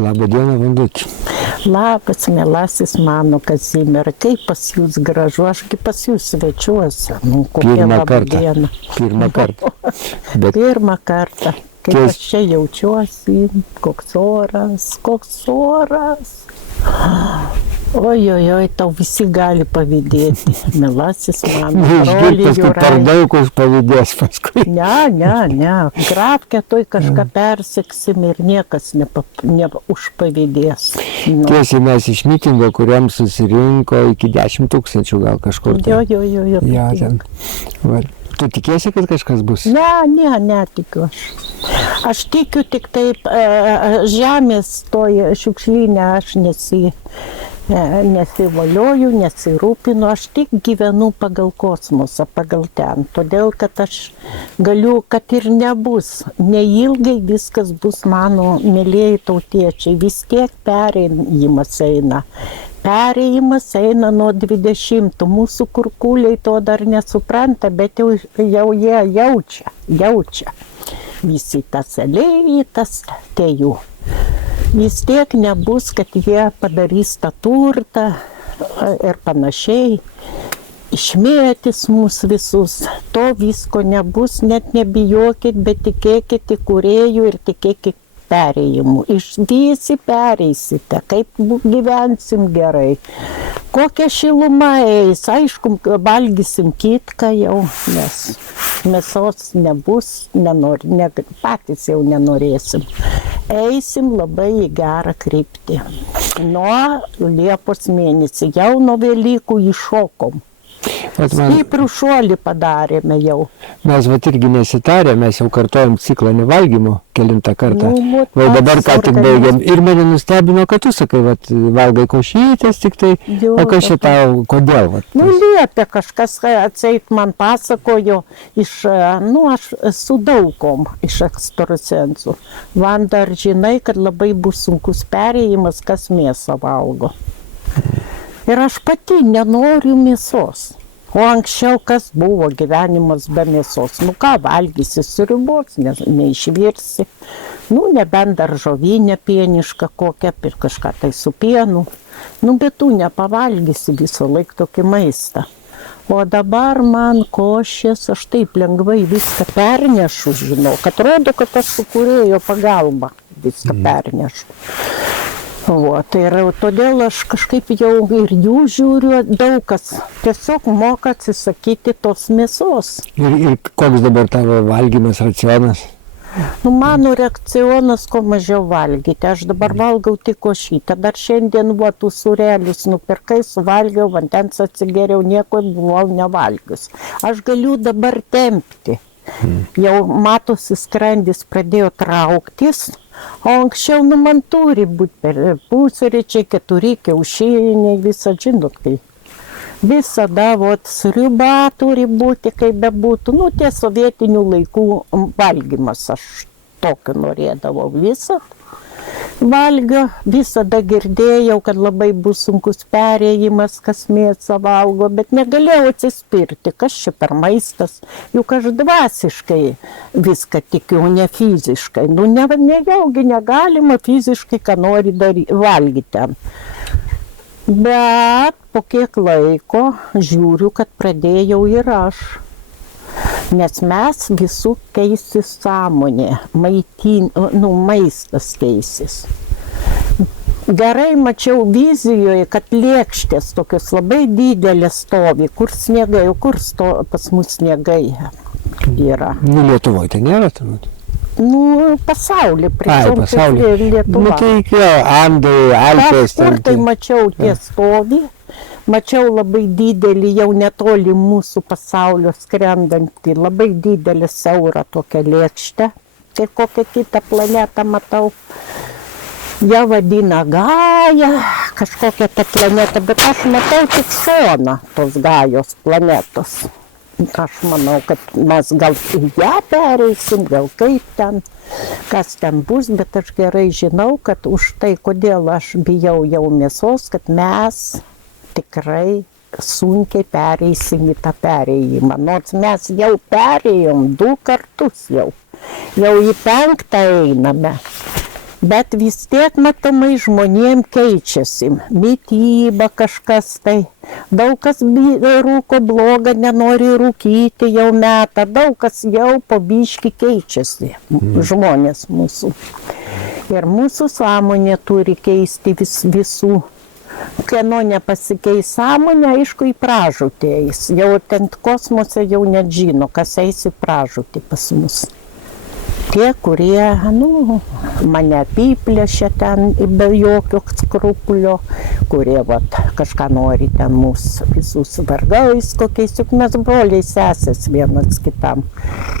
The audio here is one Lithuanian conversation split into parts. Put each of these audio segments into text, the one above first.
Labą dieną, Vandutė. Labas, mielasis mano Kazimierai, kaip pas jūs gražu, ašgi pas jūs svečiuose. Nu, Pirmą kartą. Pirmą kartą. Kaip aš čia jaučiuosi, koks oras. Oi, tau visi gali pavydėti, mielasis mano. Paskui per daug už pavydės paskui. Ne. Grafkę toj kažką perseksim ir niekas neužpavydės. Tiesiai mes iš mitingo, kuriam susirinko iki 10 000 gal kažkur. Jo. Ja, ten. Va. Tu tikėsi, kad kažkas bus? Ne, tikiu aš. Aš tikiu tik taip, žemės toj šiukšlyne aš nesivalioju, nesirūpinu, aš tik gyvenu pagal kosmosą, pagal ten. Todėl, kad aš galiu, kad ir nebus, neilgai viskas bus mano mėlėjai tautiečiai, vis tiek perėjimas eina. Perėjimas eina nuo 20, mūsų kurkuliai to dar nesupranta, bet jau jie jaučia. Visi tas elitas, tie jų. Vis tiek nebus, kad jie padarys tą turtą ir panašiai, išmėtys mūsų visus. To visko nebus, net nebijokit, bet tikėkit įkūrėjų ir tikėkit perėjimų. Visi pereisite, kaip gyvensim gerai. Kokia šiluma eis, aišku, valgysim kitką jau, nes mėsos nebus, patys jau nenorėsim. Eisim labai į gerą kryptį. Nuo Liepos mėnesį, jau nuo Velykų įšokom. Stiprų šuolį padarėme jau. Mes irgi nesitarė, mes jau kartojam ciklą nevalgymo kelintą kartą. Dabar ką tik baigiam. Ir mane nustebino, kad tu sakai, valgai košytės tik tai, o kas čia tau, kodėl? Liepė kažkas, atseit man pasakojo, aš su daugom iš ekstrasensų. Vanda, ar žinai, kad labai bus sunkus perėjimas, kas mėsą valgo? Ir aš pati nenoriu mėsos. O anksčiau kas buvo gyvenimas be mėsos? Ką valgysi, sriubos, neišvirsi. Nebent daržovinė pieniška kokia, ir kažką tai su pienu. Bet tu nepavalgysi visą laiką tokį maistą. O dabar man košės, aš taip lengvai viską pernešu, žinau, kad rodo, kad aš su kūrėjo pagalba viską pernešu. Ir todėl aš kažkaip jau ir jų žiūriu, daug kas tiesiog moka atsisakyti tos mėsos. Ir koks dabar tavo valgymas, racionas? Mano racionas, kuo mažiau valgyti. Aš dabar valgau tik košytę. Dar šiandien tų surelius nupirkai, suvalgiau, vandens atsigeriau, nieko buvau nevalgius. Aš galiu dabar tempti. Jau matosi, skrandis pradėjo trauktis. O anksčiau, man turi būti pusryčiai, 4 kiaušiniai, visą, žinot, kai visada, sriuba turi būti, kaip bebūtų. Tie sovietinių laikų valgymas, aš tokio norėdavau visą. Valgio, visada girdėjau, kad labai bus sunkus perėjimas, kas mėsą valgo, bet negalėjau atsispirti, kas čia per maistas. Juk aš dvasiškai viską tikiu, ne fiziškai. Nejaugi negalima fiziškai, ką nori valgyti. Bet po kiek laiko žiūriu, kad pradėjau ir aš. Nes mes visų keisis sąmonė, maistas keisis. Gerai mačiau vizijoje, kad lėkštės tokios labai didelės stovi, kur sniegai, kur pas mus sniegai yra. Lietuvoje tai nėra turbūt? Pasaulį, pasaulyje Lietuva. Tai Andai, Alpės. Kažkur tai mačiau tie stovi. Mačiau labai didelį, jau netoli mūsų pasaulio skrendantį, labai didelį siaurą tokią lėkštę. Tai kokią kitą planetą matau. Ją vadina Gaja, kažkokią tą planetą, bet aš matau tik šoną tos Gajos planetos. Aš manau, kad mes gal į ją pereisim, gal kaip ten, kas ten bus, bet aš gerai žinau, kad už tai, kodėl aš bijau jau mėsos, kad mes tikrai sunkiai pereisim į tą perėjimą. Nors mes jau perėjom 2 kartus jau. Jau į 5 einame. Bet vis tiek matomai žmonėm keičiasi. Mityba kažkas tai. Daug kas rūko blogą, nenori rūkyti jau metą. Daug kas jau po biškį keičiasi. Žmonės mūsų. Ir mūsų sąmonė turi keisti visų. Kieno nepasikeis sąmonė, aišku, į pražūtį eis. Jau ten kosmose jau net žino, kas eis į pražūtį pas mus. Tie, kurie, mane apiplėšia ten be jokio skrupulio, kurie, kažką nori ten mūsų visus vargais kokiais, juk mes broliai sesės vienas kitam.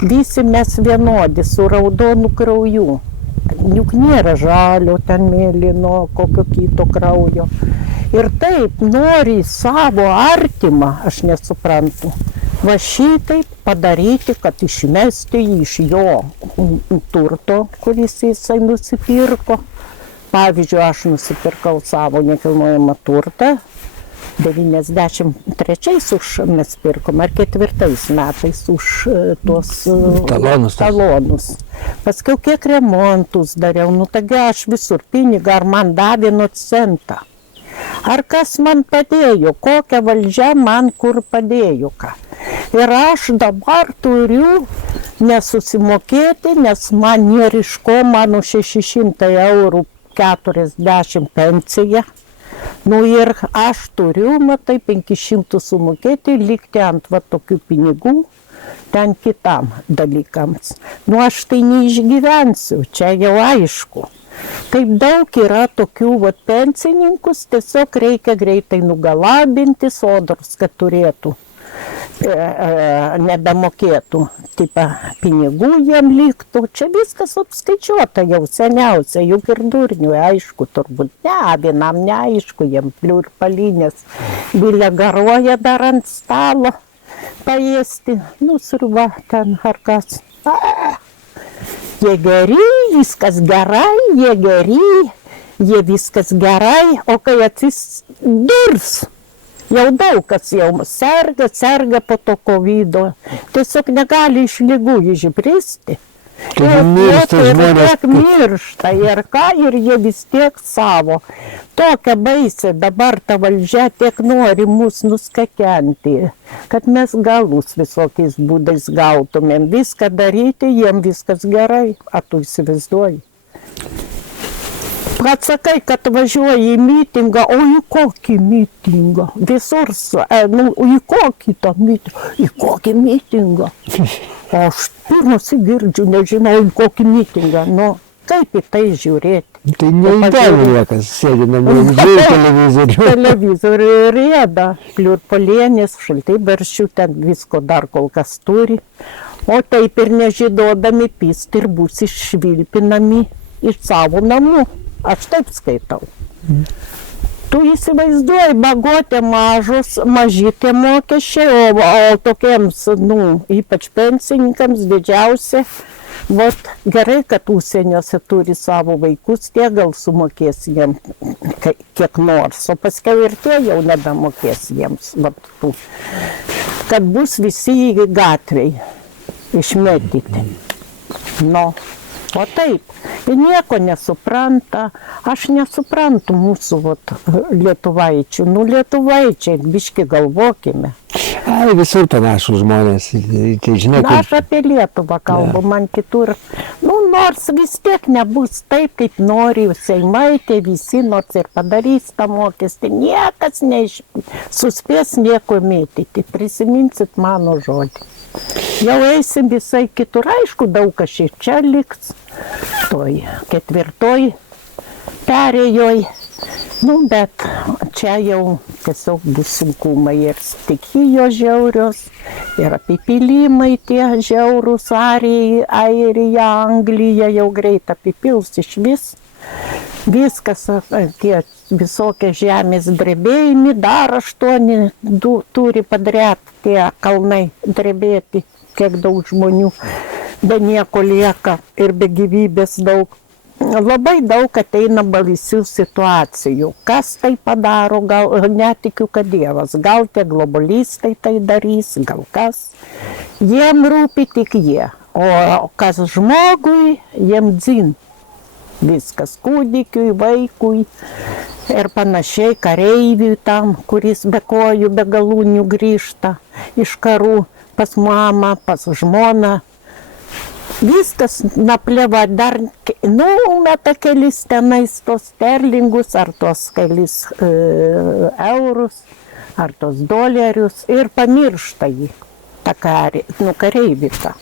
Visi mes vienodi, su raudonu krauju. Juk nėra žalio, ten mėlyno, kokio kito kraujo. Ir taip nori savo artimą, aš nesuprantu, va šitaip padaryti, kad išmesti iš jo turto, kuris jisai nusipirko. Pavyzdžiui, aš nusipirkau savo nekilnojamą turtą, 93 mes pirkom, ar 4 metais už tuos talonus. Paskiau kiek remontus dariau, taigi aš visur pinigą, ar man davė nuo centą. Ar kas man padėjo, kokia valdžia man kur padėjo ką. Ir aš dabar turiu nesusimokėti, nes man neriško mano 600 eurų 40 pensija. Ir aš turiu, 500 sumokėti, likti ant tokių pinigų, ten kitam dalykams. Aš tai neišgyvensiu, čia jau aišku. Taip daug yra tokių pensininkus, tiesiog reikia greitai nugalabinti sodros, kad turėtų, nebemokėtų, pinigų jiem liktų. Čia viskas apskaičiuota jau seniausia, juk ir durniui aišku turbūt. Vienam neaišku, jiem pliurpalinės vilė garuoja dar ant stalo paėsti, sriuba ten ar kas. Jie geri, viskas gerai, jie geri, jie viskas gerai, o kai atsidurs, jau daug kas jau serga po to kovido, tiesiog negali iš ligų išbristi. Tiek miršta ir jie vis tiek savo. Tokia baisė dabar ta valdžia tiek nori mus nuskakenti, kad mes galus visokiais būdais gautumėm. Viską daryti, jiem viskas gerai, tu įsivaizduoji. Atsakai, kad važiuoji į mitingą, o į kokį mitingą? Visur, į kokį tą mitingą? Į kokį mitingą? O aš pirmas girdžiu, nežinau, į kokį mitingą. Kaip į tai žiūrėti? Tai neįdomu niekas, sėdi namuose, žiūri televizorių. Televizorių rėda, pliurpalienės, šaltibarščių, ten visko dar kol kas turi. O taip ir nežydodami pist ir bus išvilpinami iš savo namų. Aš taip skaitau. Tu įsivaizduoji, bagotė mažytė mokesčiai, o tokiems, ypač pensininkams didžiausia. Gerai, kad užsieniuose turi savo vaikus, tie gal sumokės jiems kiek nors, o paskiau ir tie jau nebemokės jiems. Kad bus visi į gatvėj išmetyti. O taip, jie nieko nesupranta, aš nesuprantu mūsų lietuvaičių. Lietuvaičiai, biški galvokime. Visur panašus žmonės. Aš apie Lietuvą kalbu, man kitur. Nors vis tiek nebus taip, kaip nori Seimai, tie visi, nors ir padarys tą mokestį. Niekas suspės nieko mėtyti, prisiminsit mano žodį. Jau eisim visai kitur, aišku, daug kas ir čia liks, toj 4 perėjoj, bet čia jau tiesiog bus sunkumai ir stichijos žiaurios, ir apipilimai tie žiaurūs, Airija, Anglija jau greit apipils iš vis. Viskas, tie visokie žemės drebėjimai, dar 8 turi padrėti tie kalnai drebėti, kiek daug žmonių, be nieko lieka ir be gyvybės daug. Labai daug ateina baisių situacijų. Kas tai padaro, gal netikiu, kad Dievas, gal tie globalistai tai darys, gal kas. Jiem rūpi tik jie, o kas žmogui, jiem dzin. Viskas kūdikiui, vaikui ir panašiai, kareiviui tam, kuris be kojų, be galūnių grįžta iš karų pas mamą, pas žmoną. Viskas naplėva dar, meta kelis tenais tos sterlingus, ar tos kelis eurus, ar tos dolerius ir pamiršta jį, tą kareivį tą.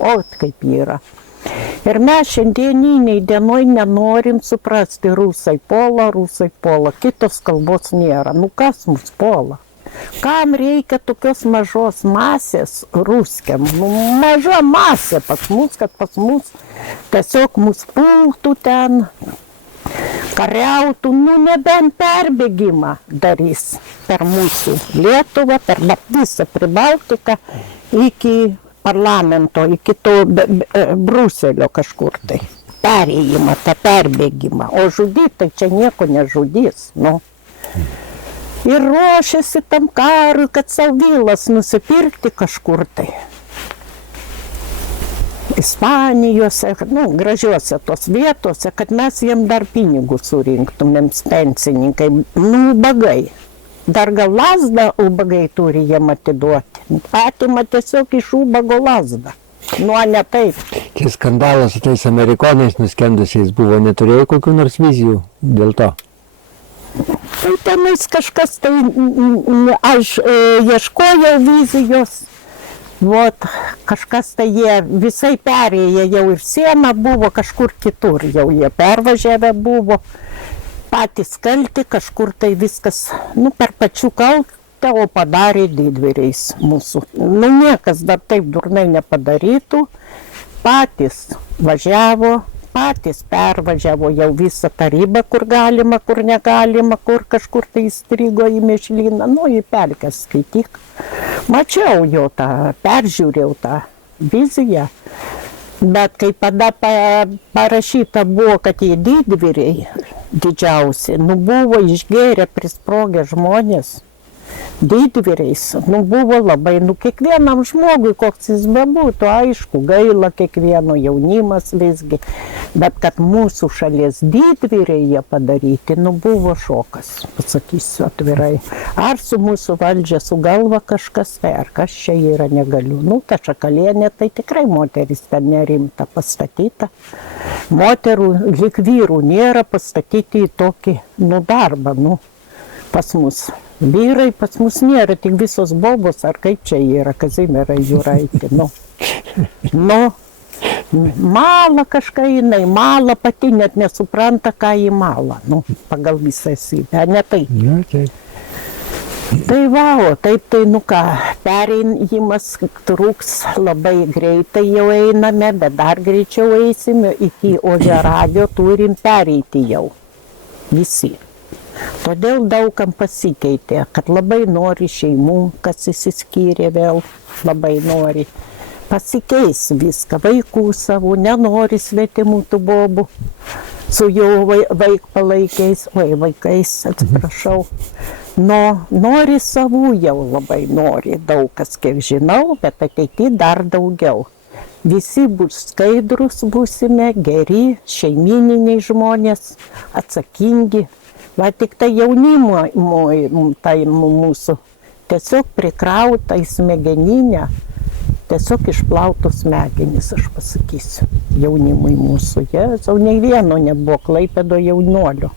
O kaip yra. Ir mes šiandieniniai dienoj nenorim suprasti rusai puola, kitos kalbos nėra. Kas mus puola? Kam reikia tokios mažos masės ruskiam? Maža masė pas mus, kad pas mus tiesiog mus pultų ten, kariautų, nebent perbėgimą darys per mūsų Lietuvą, per visą Pribaltiką iki parlamento, iki to Bruselio kažkur tai. Perėjimą, tą perbėgimą. O žudyt, tai čia nieko nežudys. Ir ruošiasi tam karui, kad savo vilas nusipirkti kažkur tai. Ispanijose, gražiuose tos vietose, kad mes jiem dar pinigų surinktumėm pensininkai. Ubagai. Dar gal lasdą ubagai turi jiem atiduoti. Atima tiesiog iš ubago lasdą. Ne taip. Tai skandalas su tais amerikonais nuskendusiais buvo, neturėjo kokių nors vizijų dėl to? Tai tenais kažkas, tai aš ieškojau vizijos. Kažkas tai jie visai perėję jau ir siena buvo, kažkur kitur jau jie pervažiavę buvo. Patys kalti, kažkur tai viskas, per pačių kaltę, o padarė didvyriais mūsų. Niekas dar taip durnai nepadarytų. Patys važiavo, patys pervažiavo jau visą tarybą, kur galima, kur negalima, kur kažkur tai įstrigo į Mešlyną, į pelkes skaityk. Mačiau jau tą, peržiūrėjau tą viziją. Bet kai parašyta buvo, kad jie didvyriai didžiausi, buvo išgėrę, prisprogę žmonės, didvyriais, buvo labai, kiekvienam žmogui, koks jis bebūtų, aišku, gaila kiekvieno, jaunimas visgi, bet kad mūsų šalies didvyriai jie padaryti, buvo šokas, pasakysiu atvirai. Ar su mūsų valdžia, su galva kažkas, tai ar kas čia yra, negaliu. Ta Šakalienė, tai tikrai moteris ten nerimta pastatyta. Moterų, lyg vyrų nėra pastatyti į tokį, darbą, pas mus. Vyrai pas mus nėra, tik visos bobos, ar kaip čia yra, Kazimiera Juraitė, mala kažką jinai, mala pati, net nesupranta, ką jį mala, pagal visą esybę, ne taip. Tai taip tai, perėjimas truks labai greitai jau einame, bet dar greičiau eisime, iki Ožiaragio turim pereiti jau, visi. Todėl daugam pasikeitė, kad labai nori šeimų, kas įsiskyrė vėl, labai nori. Pasikeis viską, vaikų savo, nenori svetimų tų bobų, su jų vaikais, atsiprašau. Nori savų jau labai nori, daug kas, kiek žinau, bet ateity dar daugiau. Visi bus skaidrus, būsime geri, šeimininiai žmonės, atsakingi. Tik tai jaunimo tai mūsų tiesiog prikrauta į smegeninę, tiesiog išplautos smegenys, aš pasakysiu, jaunimui mūsų. Jau nei vieno nebuvo Klaipėdo jaunuolio.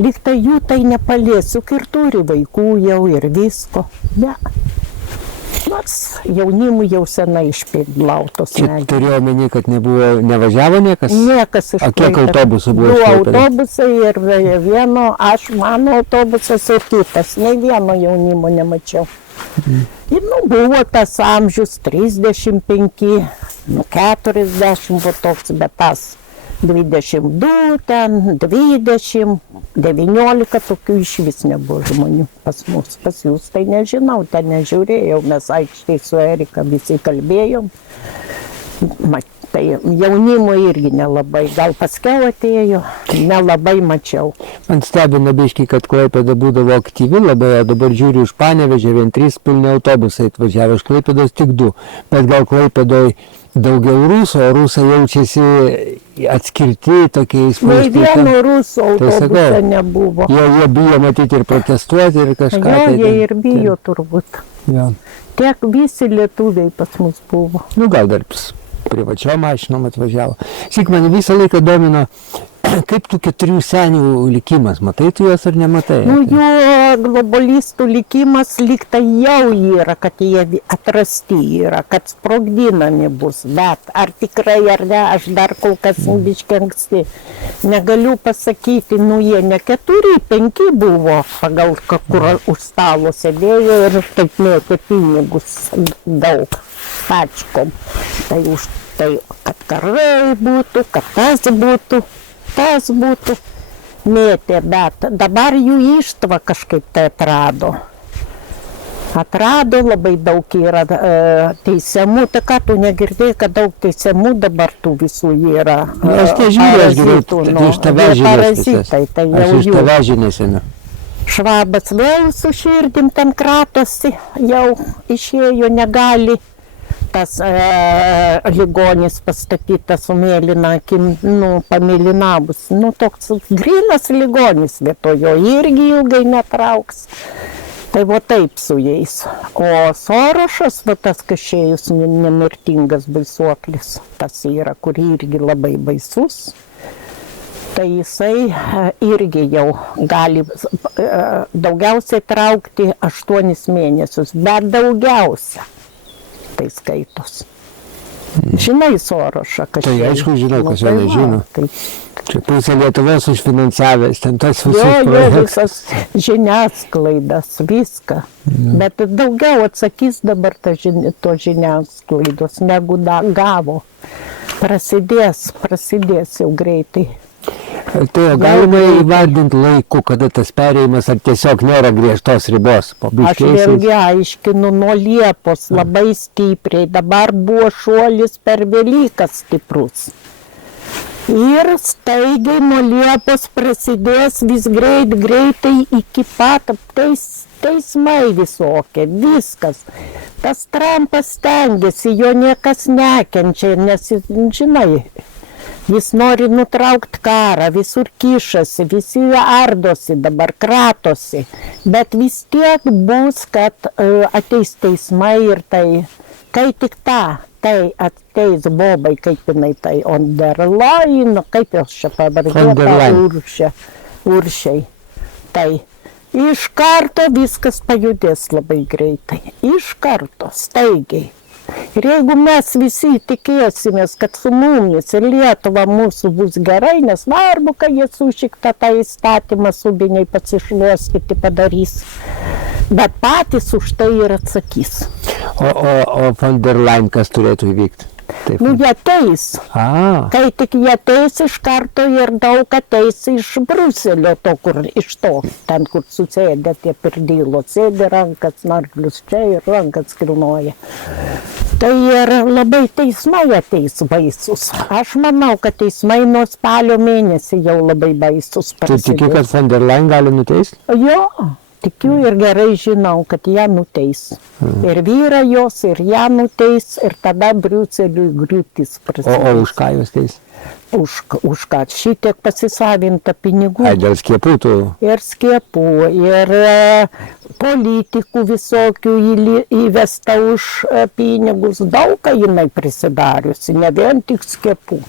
Lyg tai jų tai nepaliesiu, ir turi vaikų jau ir visko. Nors jaunimui jau senai išplautos smegenys. Čia turėjo omeny, kad nevažiavo niekas? Niekas iš Klaipėdos. Kiek autobusų buvo? Du autobusai ir mano autobusas ir kitas. Nei vieno jaunimo nemačiau. Ir buvo tas amžius 35, 40 buvo toks, bet tas 22, ten 20, 19 tokių iš vis nebuvo žmonių pas mus. Pas jūs tai nežinau, ten nežiūrėjau, mes aikštėj su Erika visi kalbėjom. Tai jaunimo irgi nelabai, gal paskiau atėjo, nelabai mačiau. Man stebina biškį, kad Klaipėda būdavo aktyvi labai, o dabar žiūriu iš Panevėžio, vien 3 pilni autobusai atvažiavo, iš Klaipėdos tik 2. Bet gal Klaipėdoj daugiau rusų, o rusai jaučiasi atskirti tokiais Nei vieno rusų autobuse nebuvo. Jie bijo matyti ir protestuoti ir kažką. Jie ir bijo turbūt. Ja. Tiek visi lietuviai pas mus buvo. Nu, gal dar privačiom mašinom atvažiavo. Sik, mane visą laiką domino, kaip tų 4 senių likimas. Matai tu juos ar nematai? Nu, jų globalistų likimas lygtai jau yra, kad jie atrasti yra, kad sprogdinami bus. Bet ar tikrai ar ne, aš dar kol kas biškai anksti negaliu pasakyti. Nu, jie ne 4, 5 buvo, pagal kur už stalo sėdėjo ir taip mėtė pinigus daug. Pačkom. Tai už tai, kad karai būtų, kad tas būtų, mėtė, bet dabar jų ištva kažkaip tai atrado. Atrado, labai daug yra teisiamų, tai ką tu negirdėjai, kad daug teisiamų dabar tų visų yra. Aš tai žiūrėjau, aš girdėjau, iš tave žinėsi. Švabas vėl su širdim ten kratosi, jau išėjo, negali. Tas ligonis pastatytas su mėlyna akim, pamėlynavus. Toks grynas ligonis vietojo, irgi ilgai netrauks. Tai va taip su jais. O Sorošas, va tas Kašėjus, nemirtingas baisuoklis, tas yra, kur irgi labai baisus. Tai jisai irgi jau gali daugiausiai traukti 8 mėnesius, bet daugiausia. Tai skaitos. Žinai Sorošą, kad tai aišku žinau, kas jo nežino. Čia pusė Lietuvos užfinansavęs, ten tos visus projektus. Visas žiniasklaidas, viską. Bet daugiau atsakys dabar to žiniasklaidos, negu gavo. Prasidės jau greitai. Tai galima įvardinti laiku, kada tas perėjimas, ar tiesiog nėra griežtos ribos? Aš vėlgi aiškinu, nuo Liepos labai stipriai, dabar buvo šuolis per Velykas stiprus. Ir staigiai nuo Liepos prasidės vis greitai iki pat teismai visokie, viskas. Tas Trumpas stengiasi, jo niekas nekenčia, nes, žinai, jis nori nutraukti karą, visur kišasi, visi ardosi dabar, kratosi. Bet vis tiek bus, kad ateis teismai ir tai, kai tik tai ateis Bobai, kaip jinai tai, on der Leyen, kaip jos čia pavardė, Uršiai. Tai iš karto viskas pajudės labai greitai, iš karto, staigiai. Ir jeigu mes visi tikėsimės, kad su mumis ir Lietuva mūsų bus gerai, nesvarbu, kad jie sušiktą tą įstatymą subiniai pasišluostyti padarys, bet patys už tai ir atsakys. O von der Leyen kas turėtų įvykti? Taip. Nu, jie ateis. Kai tik jie ateis iš karto ir daug ateis iš Bruselio, ten, kur susėdė tie pirdylo, sėdė rankas, narglius čia ir rankas kilnoja. Tai ir labai teismai ateis baisus. Aš manau, kad teismai nuo spalio mėnesį jau labai baisus prasidės. Tu tiki, kad von der Leyen gali nuteisti? Jo. Tikiu ir gerai žinau, kad ją nuteis. Ir vyra jos, ir ją nuteis, ir tada Briuseliui griūtis prasidės. O už ką jos teis? Už ką? Šitiek pasisavinta pinigų. Dėl skiepų tu? Ir skiepų, ir politikų visokių įvesta už pinigus. Daug ką jinai prisidariusi, ne vien tik skiepų.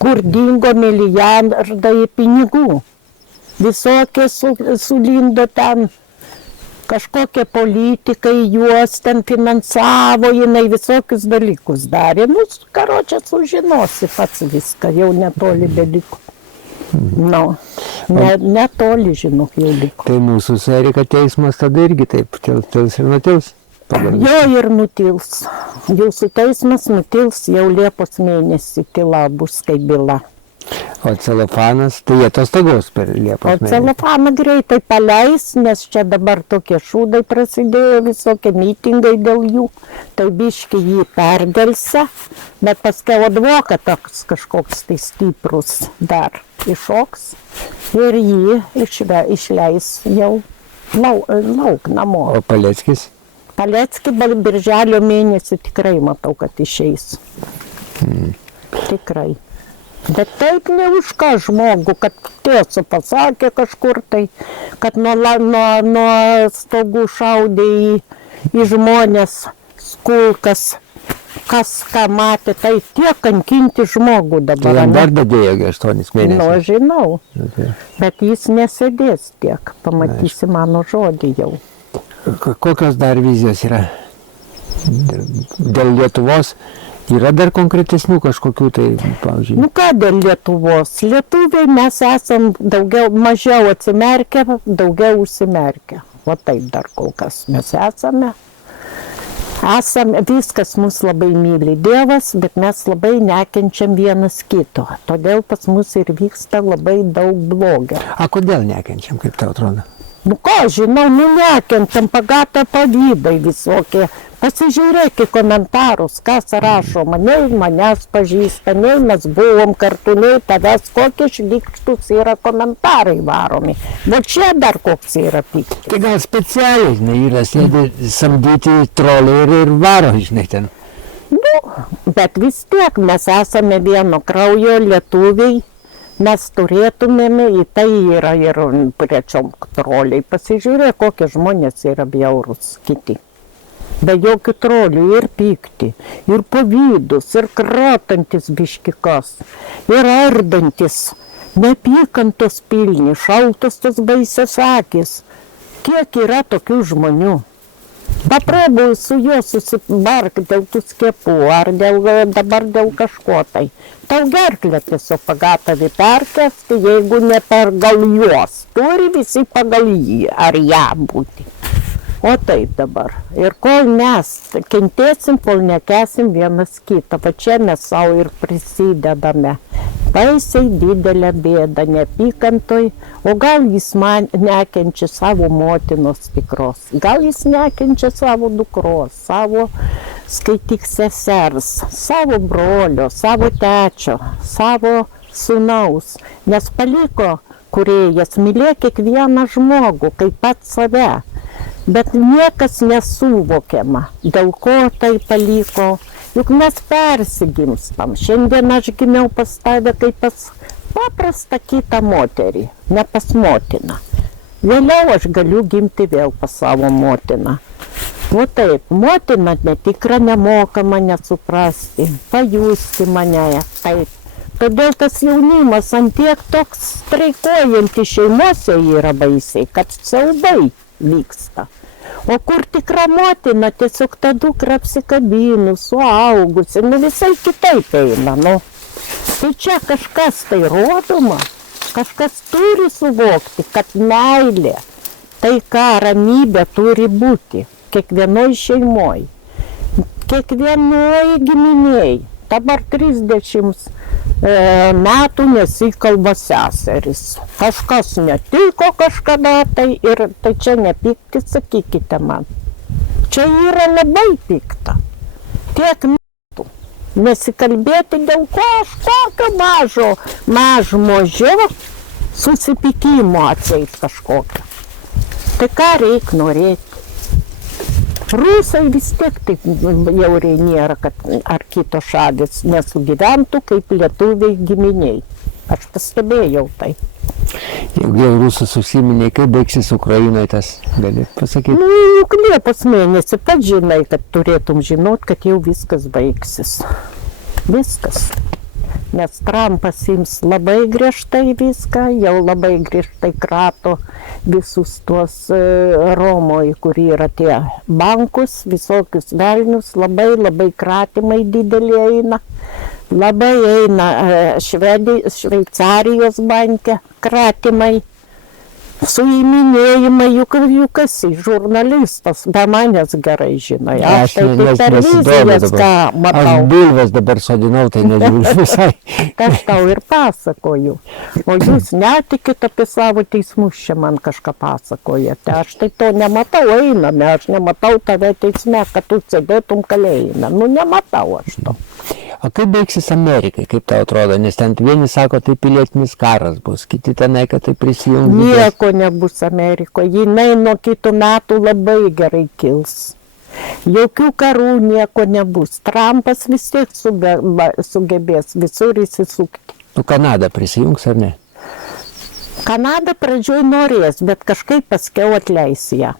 Kur dingo milijardai pinigų. Visokie sulindo ten, kažkokie politikai juos ten finansavo, jinai visokius dalykus darė. Karočią sužinosi pats viską, jau netoli beliko. Netoli žinok jau liko. Tai mūsų Erika teismas tada irgi taip, tils ir nutils? Jo ir nutils. Jūsų teismas nutils jau Liepos mėnesį, tyla bus kaip byla. O celofanas, tai jie atostogos per Liepos mėnesį? O celofaną greitai paleis, nes čia dabar tokie šūdai prasidėjo, visokie mitingai dėl jų. Tai biški jį perdelsia, bet paskiau advokatas kažkoks tai stiprus dar iššoks ir jį išleis jau lauk namo. O Paleckis? Paleckį birželio mėnesį tikrai matau, kad išeis. Tikrai. Bet taip ne už ką žmogų, kad tiesą pasakė kažkur tai, kad nuo stogų šaudė į žmonės kulkas. Kas ką matė, tai tiek kankinti žmogų Tai dabar. jam dar dadėjo 8 mėnesius. Nu, žinau, Okay. bet jis nesėdės tiek, pamatysi mano žodį jau. Kokios dar vizijos yra? Dėl Lietuvos yra dar konkretesnių kažkokių, tai, pavyzdžiui. Nu ką dėl Lietuvos? Lietuviai mes esam mažiau atsimerkę, daugiau užsimerkę. O taip dar kol kas mes esame. Viskas mus labai myli Dievas, bet mes labai nekenčiam vienas kito. Todėl pas mus ir vyksta labai daug blogio. A kodėl nekenčiam, kaip tau atrodo? Nu ką, žinau, nekenčiam, pagatą pavydai visokie. Pasižiūrėk į komentarus, kas rašo, nei manęs pažįsta, nei mes buvom kartu, nei tavęs, kokie šlykštus yra komentarai varomi. Va čia dar koks yra piktis. Tai gal specialiai, žinai, yra sėdi samdyti troliai ir varo, žinai, ten. Nu, bet vis tiek mes esame vieno kraujo lietuviai, mes turėtumėme, į tai yra ir prečiom troliai. Pasižiūrėk, kokie žmonės yra bjaurūs kiti. Be jokių trolių ir pykti, ir pavydus, ir kratantis biškikas, ir ardantis, nepykantos pilni, šaltos tos baisios akis. Kiek yra tokių žmonių? Paprobuju su juo susibark dėl tų skiepų, ar dabar dėl kažko tai. Tau gerklę tiesiog pagatavi perkesti, jeigu ne per gal juos. Turi visi pagal jį, ar ją būti. O taip dabar. Ir kol mes kentėsim, kol nekesim vienas kitą, va čia mes savo ir prisidedame. Baisiai didelę bėdą, nepykantoj, o gal jis man nekenčia savo motinos tikros, gal jis nekenčia savo dukros, savo skaityk sesers, savo brolio, savo tečio, savo sūnaus, nes paliko kūrėjas, mylėk kiekvieną žmogų, kaip pats save. Bet niekas nesuvokiama, dėl ko tai paliko, juk mes persigimstam. Šiandien aš gimiau pas tave kaip pas paprastą kitą moterį, ne pas motiną. Vėliau aš galiu gimti vėl pas savo motiną. O taip, motina netikra, nemokama nesuprasti, pajusti mane, taip. Todėl tas jaunimas antiek toks streikuojantis šeimose yra baisiai, kad siaubai vyksta. O kur tikra motina, tiesiog ta dukra apsikabinus, suaugusi, visai kitaip eina, nu. Tai čia kažkas tai rodoma, kažkas turi suvokti, kad meilė, tai ką ramybė turi būti kiekvienoj šeimoj, kiekvienoj giminėj. Dabar 30 metų nesikalba seseris. Kažkas netiko kažkada tai ir tai čia nepykti, sakykite man. Čia yra labai pikta. Tiek metų. Nesikalbėti dėl kažkokio mažo susipykimo atseit kažkokio. Tai ką reik norėti? Rusai vis tiek taip jauriai nėra, kad ar kitos šalis nesugyventų kaip lietuviai giminiai. Aš pastebėjau tai. Jeigu jau rusas užsiminė, kaip baigsis Ukrainoje, tas gali pasakyti? Nu, juk Liepos mėnesį, pats žinai, kad turėtum žinot, kad jau viskas baigsis. Viskas. Nes Trumpas ims labai griežtai viską, jau labai griežtai krato visus tuos Romoj, kur yra tie bankus, visokius velnius, labai kratimai dideli eina. Labai eina Šveicarijos banke kratimai, suiminėjimai, juk esi žurnalistas, be manęs gerai žinai. Aš tai tik per vizijas ką matau. Aš bulves dabar sodinau, tai nežiūriu visai. Aš tau ir pasakoju. O jūs netikit apie savo teismus, čia man kažką pasakojate. Aš tai to nematau, einame, aš nematau tave teisme, kad tu sėdėtum kalėjime. Nu, nematau aš to. O kaip baigsis Amerikai, kaip tau atrodo? Nes ten vieni sako, tai pilietinis karas bus, kiti tenai, kad tai prisijungs. Nieko nebus Amerikoje. Jinai nuo kitų metų labai gerai kils. Jokių karų nieko nebus. Trumpas vis tiek sugebės visur įsisukti. Nu, Kanada prisijungs ar ne? Kanada pradžioj norės, bet kažkaip paskiau atleis ją.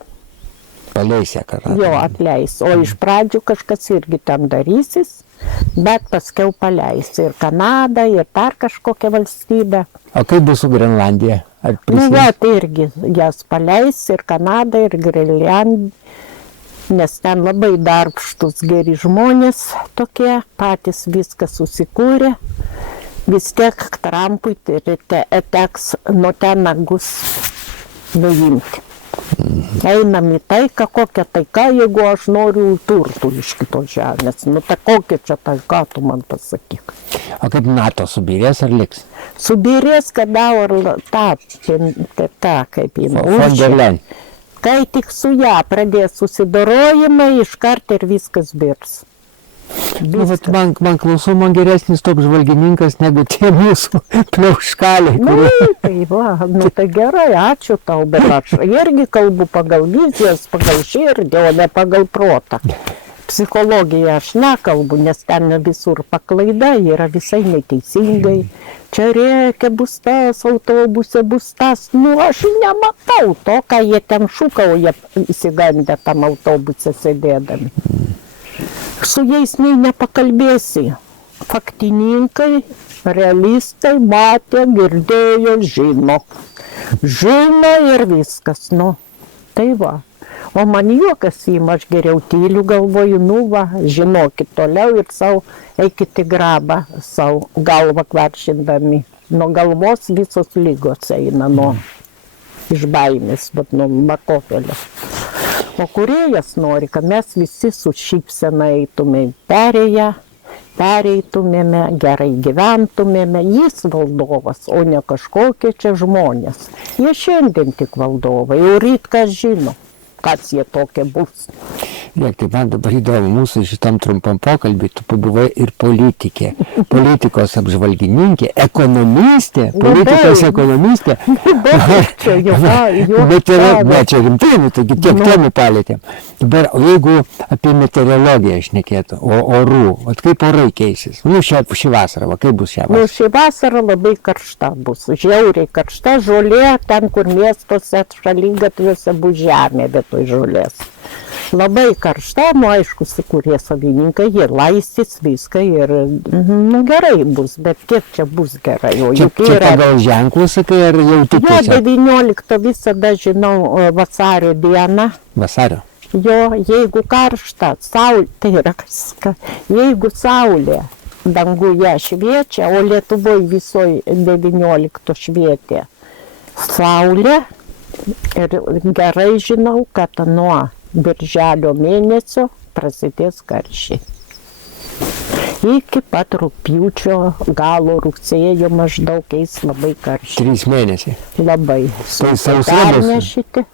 Paleis ją Kanadą. Jo, atleis. O iš pradžių kažkas irgi tam darysis, bet paskiau paleis. Ir Kanada, ir dar kažkokią valstybę. O kaip bus su Grenlandija? Ar Nu, prisijungs? bet irgi jas paleis ir Kanada, ir Grenlandija, nes ten labai darbštus geri žmonės tokie, patys viską susikūrė. Vis tiek Trumpui teks nuo ten nagus nuimti. Einam į taiką, kokią taiką, jeigu aš noriu turtų iš kitos žemės. Nu, tai kokia čia taika, tu man pasakyk. O kaip NATO subirės ar liks? Subirės, kada ta, kaip jį Von der Leyen. Kai tik su ją pradės susidorojimai, iškart ir viskas birs. Nu, vat man klausau, man geresnis toks žvalgininkas negu tie mūsų pliauškaliai. Nu, tai va, nu tai gerai, ačiū tau, bet aš irgi kalbu pagal vizijas, pagal širdį, o ne pagal protą. Psichologiją aš nekalbu, nes ten visur paklaida yra visai neteisingai. Čia reikia bus tas, autobuse bus tas. Nu, aš nematau to, ką jie ten šūkauja įsigandę tam autobuse sėdėdami. Su jais nei nepakalbėsi. Faktininkai, realistai matė, girdėjo, žino. Žino ir viskas, nu. Tai va. O man juokas ima, aš geriau tyliu, galvoju, nu va, žinokit toliau ir savo eikit į grabą, savo galvą kvaršindami. Nuo galvos visos lygos eina, iš baimės, bet nuo bakopelio. O kūrėjas nori, kad mes visi su šypsena eitumėm pereitumėme, gerai gyventumėme. Jis valdovas, o ne kažkokie čia žmonės. Jie šiandien tik valdovai, o ryt kas žino, kas jie tokie bus. Žiūrėk, tai man dabar įdomu, mūsų šitam trumpam pokalbį tu pabuvai ir politikė, politikos apžvalgininkė, ekonomistė, politikos ekonomistė. Bet čia rimtai, taigi tiek temų palėtėm. Dabar, jeigu apie meteorologiją šnekėtų, o orų, kaip orai keisis? Nu, šį vasarą, kaip bus šią vasarą? Nu, šį vasarą labai karšta bus, žiauriai karšta, žolė, ten, kur miestuose, šaligatviuose bus žemė vietoj žolės. Labai karšta, nu aišku, kurie savininkai, jie laistys viską ir, nu gerai bus, bet kiek čia bus gerai. Čia pagal ženklus, sakai, ar jau tu pusę? Jo, 19 visada žinau vasario dieną. Vasario? Jo, jeigu karšta, tai yra jeigu saulė danguje šviečia, o Lietuvoje visoje 19 švietė saulė, ir gerai žinau, kad nuo birželio mėnesio prasidės karščiai. Iki pat rugpjūčio galo, rugsėjo maždaug eis labai karščiai. 3 mėnesiai. Labai. Tai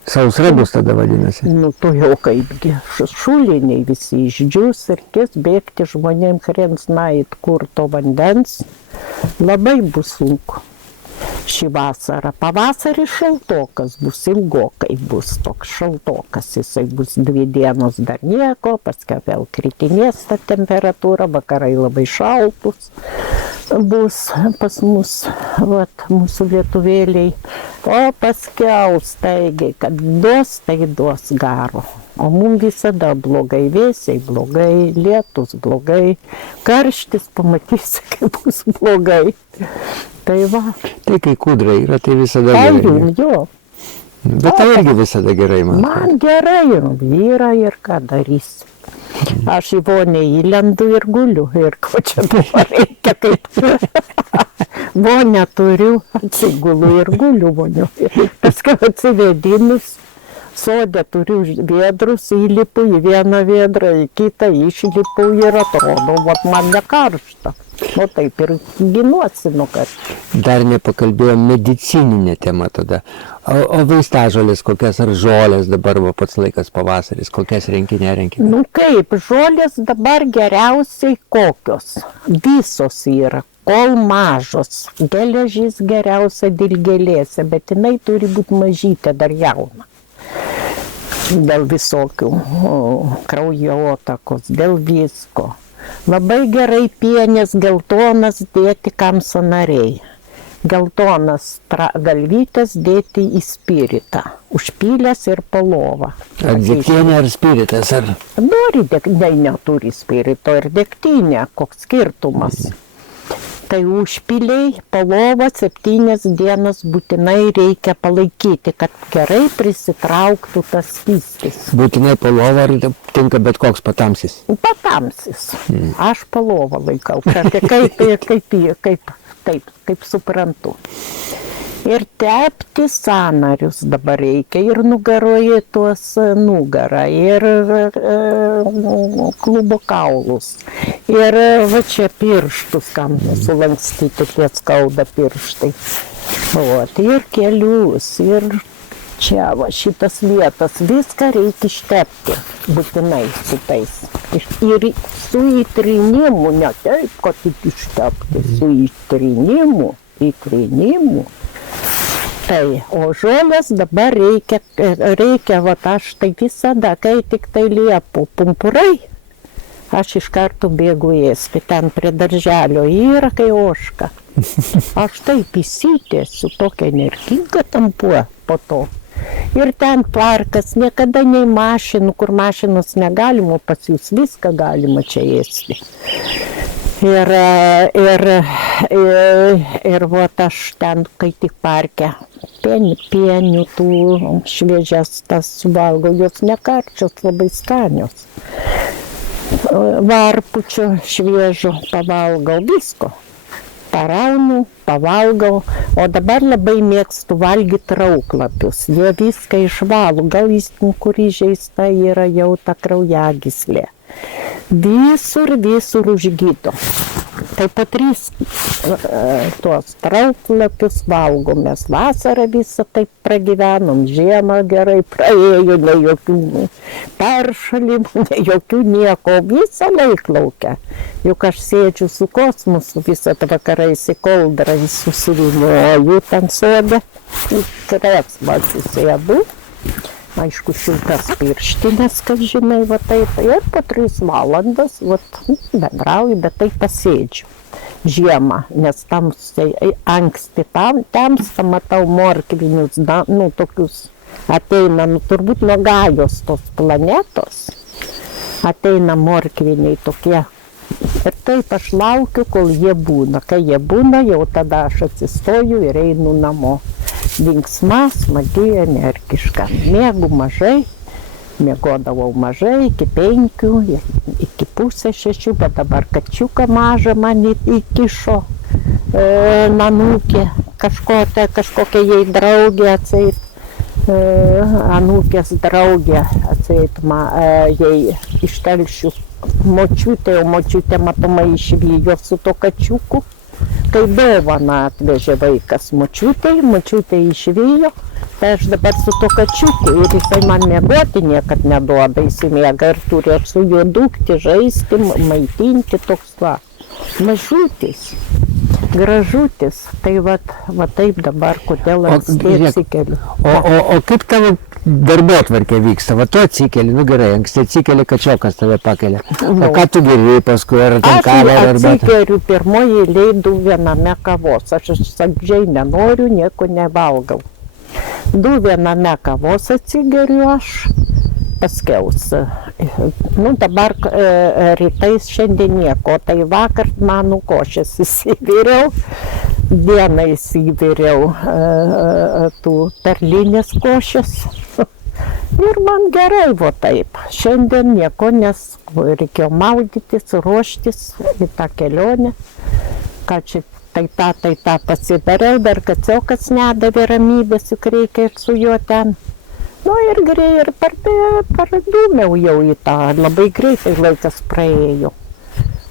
sausra bus tada vadinasi. Nu, tu jau kaipgi. Šuliniai visi išdžius ir kės bėgti žmonėm hrens nait kur to vandens. Labai bus sunku. Šį vasarą. Pavasarį šaltokas bus, ilgokai bus toks šaltokas. Jisai bus 2 dienos dar nieko, paskui vėl kritinės ta temperatūra, vakarai labai šaltus bus pas mus, vat, mūsų lietuvėliai. O paskiau staigiai, kad tai duos garo. O mums visada blogai, vėsiai blogai, lietus blogai, karštis pamatysi, kaip bus blogai. Tai va. Tai kai kūdra yra, tai visada gerai. Jo. Bet tai irgi visada gerai, man. Man gerai, yra ir ką darysi. Aš į vonę įlendu ir guliu, ir ko čia dabar reikia, kaip vonę turiu, atsigulu ir guliu voniu. Paskui atsivedinus, sode turiu vėdrus, įlipu į vieną vėdrą, į kitą išlipu ir atrodo, vat man nekaršta. Nu taip ir ginuosi, nu kad. Dar nepakalbėjom medicininę temą tada. O vaistažolės kokias ar žolės dabar pats laikas pavasaris, kokias renkinė? Nu kaip, žolės dabar geriausiai kokios. Visos yra, kol mažos. Geležys geriausia dilgėlėse, bet jinai turi būti mažytė, dar jauna. dėl visokių kraujotakos, dėl visko. Labai gerai pienės geltonas dėti kam sąnariai. Geltonas galvytės dėti į spiritą, užpylęs ir po lovą. Ar degtinė, ar spiritas, ar... Nori degtinė, neturi spirito ir degtinė, koks skirtumas. Tai užpyliai po lovą 7 dienas būtinai reikia palaikyti, kad gerai prisitrauktų tas skystis. Būtinai po lovą, ar tinka bet koks patamsis? Patamsis. Aš po lovą laikau, kaip suprantu. Ir tepti sąnarius dabar reikia, ir nugaroje tuos nugarą, ir klubo kaulus, ir va čia pirštus, kam sulankstyti, tie skauda pirštai. Ir kelius, ir čia va šitas vietas, viską reikia ištepti, būtinai su tais. Ir su įtrinimu, ne taip, kad tik ištepti, su įtrinimu. Tai, o žolės dabar reikia, va aš tai visada, kai tik tai liepu pumpurai, aš iš karto bėgu ėsti, ten prie darželio yra kai ožka. Aš taip įsitėsiu, tokia energinga tampu po to. Ir ten parkas, niekada nei mašinų, kur mašinos negalima, pas jūs viską galima čia ėsti. Ir vat aš ten, kai tik parke, pienių tų šviežias tas suvalgau, jos nekarčios, labai skanios. Varpučio šviežio pavalgau visko. Paraunu, pavalgau, o dabar labai mėgstu valgyti rauklapius. Jie viską išvalo, gal jis kur įžeista yra jau ta kraujagyslė. Visur užgydo. Tai po 3 tuos rauklapius valgom, mes vasarą visą taip pragyvenom, žiemą gerai praėjo, ne jokių peršalimų, ne jokių nieko, visą laiką laukia. Juk aš sėdžiu su kosmosu visą vakarais į koldrą, susivynioju ten sode, kreksmą atsisėdu. Aišku, šiltas pirštinės, kad žinai, va taip, ir po 3 valandas, va, bendrauju, bet tai pasėdžiu žiemą, nes anksti tamsta, matau morkvinius, tokius, ateina, turbūt nuo Gajos tos planetos, ateina morkviniai tokie, ir taip aš laukiu, kol jie būna, kai jie būna, jau tada aš atsistoju ir einu namo. Linksma, smagi, energiška. Mėgau mažai, mėgodavau mažai, iki 5, iki pusės 6, bet dabar kačiuką mažą man įkišo nanūkė, kažkokia jai draugė atseit, anūkės draugė atseit, jai iš Telšių močiutė, o močiutė matomai išvijo su to kačiuku. Kai dovaną atvežė vaikas močiutė išvijo, tai aš dabar su to kačiuku ir jisai man mėgoti niekad neduoda, jis miega ir turi su juo dūkti, žaisti, maitinti, toks va, mažutis, gražutis, tai va taip dabar, kodėl anksti atsikeliu. O kaip tavo darbotvarkė vyksta? Va tu atsikeli, gerai, anksti atsikeli, kačiokas tave pakelia. O ką tu geri paskui, ar ten kavą, ar arbatą? Aš atsikeliu pirmoji eilėj 2 viename kavos, aš saldžiai nenoriu, nieko nevalgau. 2 viename kavos atsigeriu aš, paskiaus. Dabar rytais šiandien nieko, tai vakar mano košės įsiviriau, dieną įsiviriau tų perlinės košės. Ir man gerai vo taip. Šiandien nieko, nes reikėjo maudytis, ruoštis į tą kelionę. Ką čia tai tą pasidariau, dar kaciokas nedavė ramybės, juk reikia ir su juo ten. Ir greit, ir pardūmiau jau į tą, labai greitai laikas praėjo.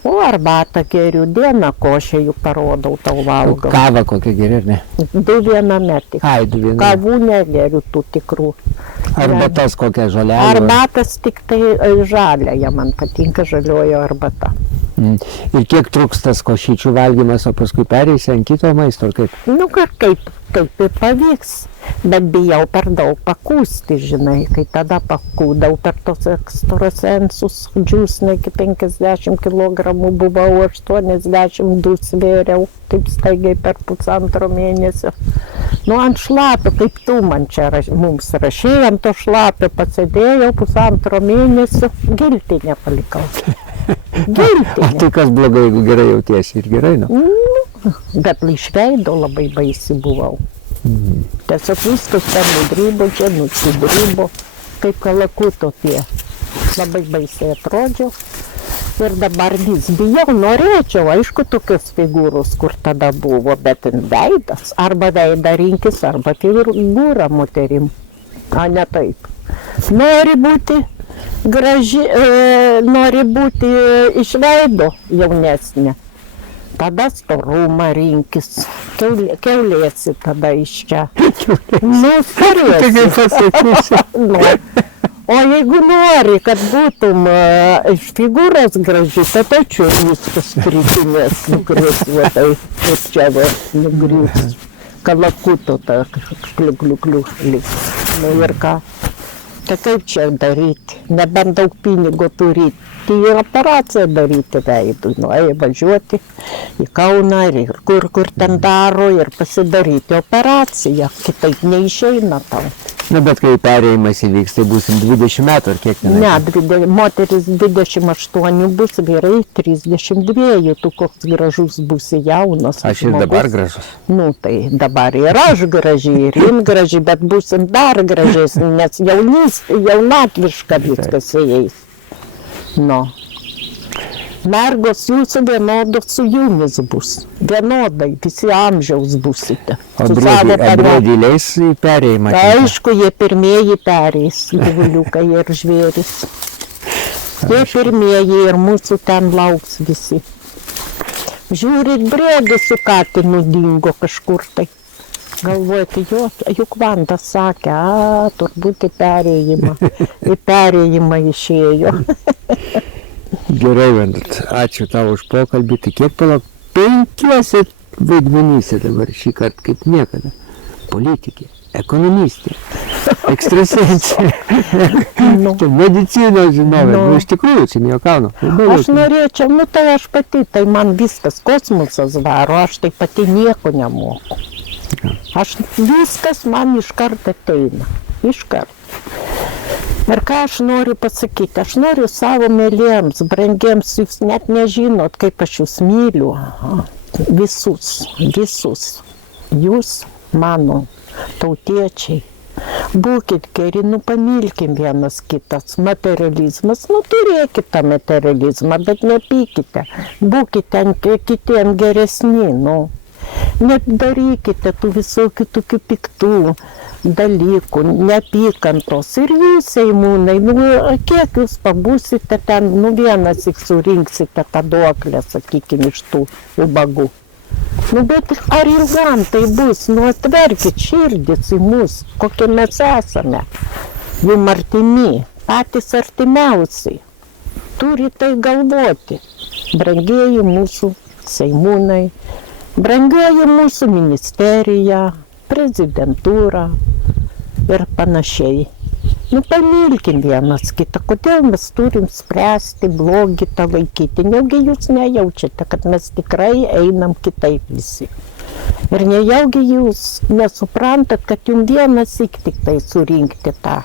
O arbatą geriu, dieną košę jų parodau, tau valgau. Kavą kokią geri, ar ne? 2 viename tik. Ai, 2 viename. Kavų negeriu tų tikrų. Arbatas kokią žolelę? Arbatas tik tai žalia, man patinka žaliojo arbata. Ir kiek truks tas košyčių valgymas, o paskui pereisi ant kito maisto, ar kaip? Nu, kaip ir pavyks. Bet bijau per daug pakūsti, žinai, kai tada pakūdau per tos ekstrasensus, džiūsnai iki 50 kg buvau, 82 svėriau, taip staigiai per pusantro mėnesio. Nu, ant šlapio, kaip tu man čia mums rašėjai, ant to šlapio pasėdėjau pusantro mėnesio, giltį nepalikau. Giltį. O tai kas blogai, jeigu gerai jautiesi ir gerai, nu? Bet iš veido labai baisi buvau. Tiesiog viskas ten nudrybo, čia nusidrybo, kaip kalakuto tie. Labai baisiai atrodžiau. Ir dabar vis bijau, norėčiau, aišku, tokios figūros, kur tada buvo, bet veidas. Arba veidą rinkis, arba figūra moterim. A, ne taip. Nori būti graži, nori būti iš veido jaunesnė. Tada storumą rinkis, keulėsi tada iš čia. Nu, storėsi. O jeigu nori, kad būtum iš figūros graži, tada čia viskas kritinės nugrius, va tai, ir čia va, nugrius. Kalakuto ta, kliu. Nu ir ką. Tai kaip čia daryti, nebent daug pinigo turėti. Tai ir operaciją daryti veidui, važiuoti į Kauną ir kur ten daro ir pasidaryti operaciją, kitaip neišeina tau. Na, bet kai perėjimas įvyks, tai būsim 20 metų ar kiek ten? Ne, moteris 28 bus, vyrai 32, tu koks gražus būsi jaunas. Aš ir dabar gražus. Nu, tai dabar ir aš graži, ir jin graži, bet būsim dar gražesnė, nes jaunatviška viskas eis. Nu. Mergos jūsų vienodos su jumis bus. Vienodai, visi amžiaus būsite. O briedį leis į perėjimą? Aišku, jie pirmieji pereis, gyvuliukai ir žvėris. Jie pirmieji ir mūsų ten lauks visi. Žiūrit, briedis su katinu dingo kažkur tai. Galvojate, juk Vanda sakė, turbūt į perėjimą išėjo. Gerai, Vandat, ačiū tau už pokalbį. Tai kiek palauk, 5 vaidmenyse dabar šį kartą kaip niekada. Politikė, ekonomistė, ekstrasensė, medicinos žinovė. Nu, iš tikrųjų, čia nejuokaunu. Aš norėčiau, nu tai aš pati, tai man viskas kosmosas varo, aš tai pati nieko nemoku. Aš viskas man iškart ateina, iškart. Ir ką aš noriu pasakyti, aš noriu savo mėlėms, brangiems, jūs net nežinot, kaip aš jūs myliu. Visus. Jūs, mano tautiečiai, būkit geri, nu pamilkim vienas kitas. Materializmas, nu turėkit tą materializmą, bet nepykite. Būkite kitiem geresni, nu. Nedarykite tų visokių tokių piktų dalykų, neapykantos. Ir jūs, Seimūnai, nu, kiek jūs pabūsite ten, nu, vienas tik surinksite tą duoklę, sakykime, iš tų ubagų. Nu, bet ar ilgam tai bus? Nu, atverkit širdis į mus, kokie mes esame. Jum artimi, patys artimiausiai. Turi tai galvoti. Brangieji mūsų Seimūnai, brangieji mūsų ministerija, prezidentūra ir panašiai. Nu, pamilkim vienas kitą, kodėl mes turim spręsti blogį tą laikyti. Nejaugi jūs nejaučiate, kad mes tikrai einam kitaip visi. Ir nejaugi jūs nesuprantat, kad jums vienas tik tai surinkti tą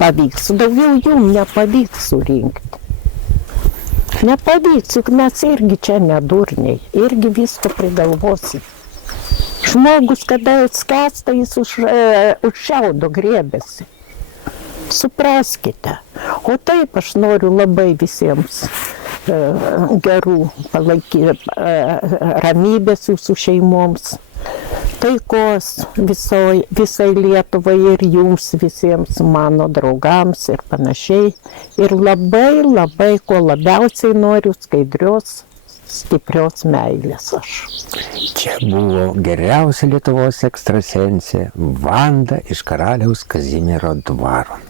pavyks. Daugiau jums nepavyks surinkti. Nepavyks, juk mes irgi čia nedurniai, irgi visko prigalvosim. Žmogus, kada skęsta, jis už šiaudo grėbėsi. Supraskite. O taip aš noriu labai visiems gerų ramybės jūsų šeimoms, taikos visai Lietuvai ir jums visiems, mano draugams ir panašiai. Ir labai, ko labiausiai noriu, skaidrios, stiprios meilės aš. Čia buvo geriausia Lietuvos ekstrasensė Vanda iš karaliaus Kazimiero dvaro.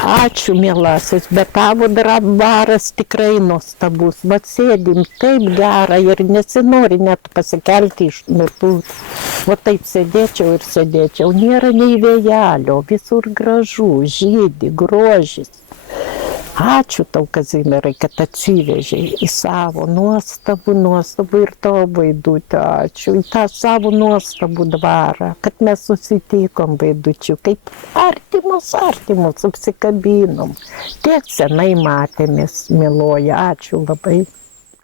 Ačiū, mielasis, bet tavo dvaras tikrai nuostabus. Bet sėdim taip gera ir nesinori net pasikelti iš nutų. O taip sėdėčiau ir sėdėčiau. Nėra nei vėjelio, visur gražu, žydi, grožis. Ačiū tau, Kazimierai, kad atsivežei į savo nuostabų ir tavo Vaidutę. Ačiū į tą savo nuostabų dvarą, kad mes susitikom, Vaidučiu, kaip artimus, apsikabinom. Tiek senai matėmės, mieloji. Ačiū labai.